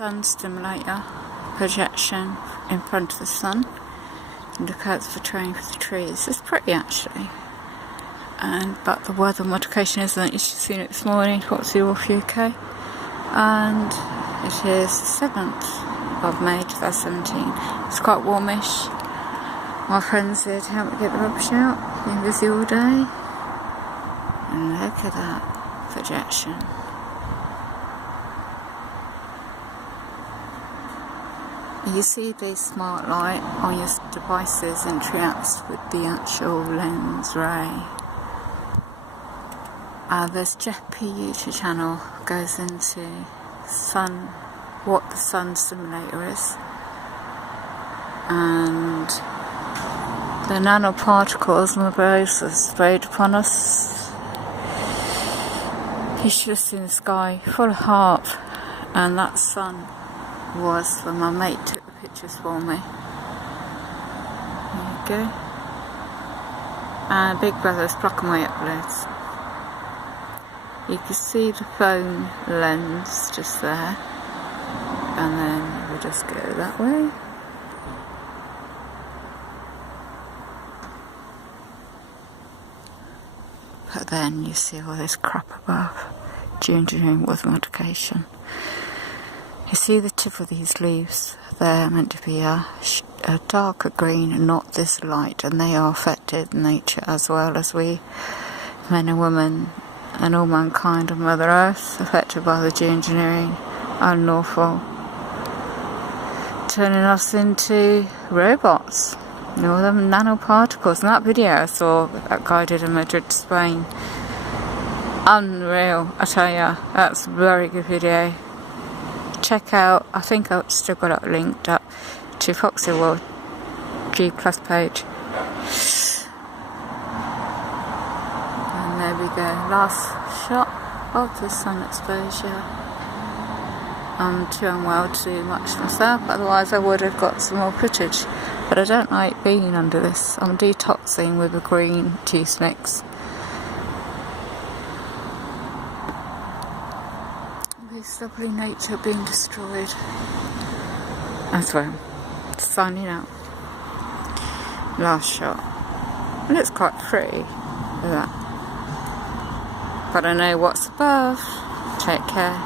Sun stimulator projection in front of the sun. Indicates for train for the trees. It's pretty actually. But the weather modification isn't. You've seen it this morning. What's the North UK? And it is the 7th of May 2017. It's quite warmish. My friends here to help me get the rubbish out. Been busy all day. And look at that projection. You see the smart light on your devices interacts with the actual lens ray. There's Jeppy YouTube channel goes into what the sun simulator is, and the nanoparticles and the rays are sprayed upon us. You should have seen the sky full of harp, and that sun was when my mate took the pictures for me. There you go. And Big Brother's black and white uploads. You can see the phone lens just there, and then we'll just go that way. But then you see all this crap above. Engineering with modification. You see the tip of these leaves, they're meant to be a darker green and not this light, and they are affected in nature as well as we, men and women, and all mankind on Mother Earth, affected by the geoengineering and awful, turning us into robots. You know, them nanoparticles. And that video I saw that guy did in Madrid, Spain, unreal, I tell ya, that's a very good video. Check out, I think I've still got it linked up to Foxy World G Plus page. And there we go, last shot of the sun exposure. I'm too unwell to do much myself, otherwise I would have got some more footage. But I don't like being under this. I'm detoxing with a green juice mix. This lovely nature being destroyed. As well. Signing out. Last shot. It looks quite pretty. Look at that. But I know what's above. Take care.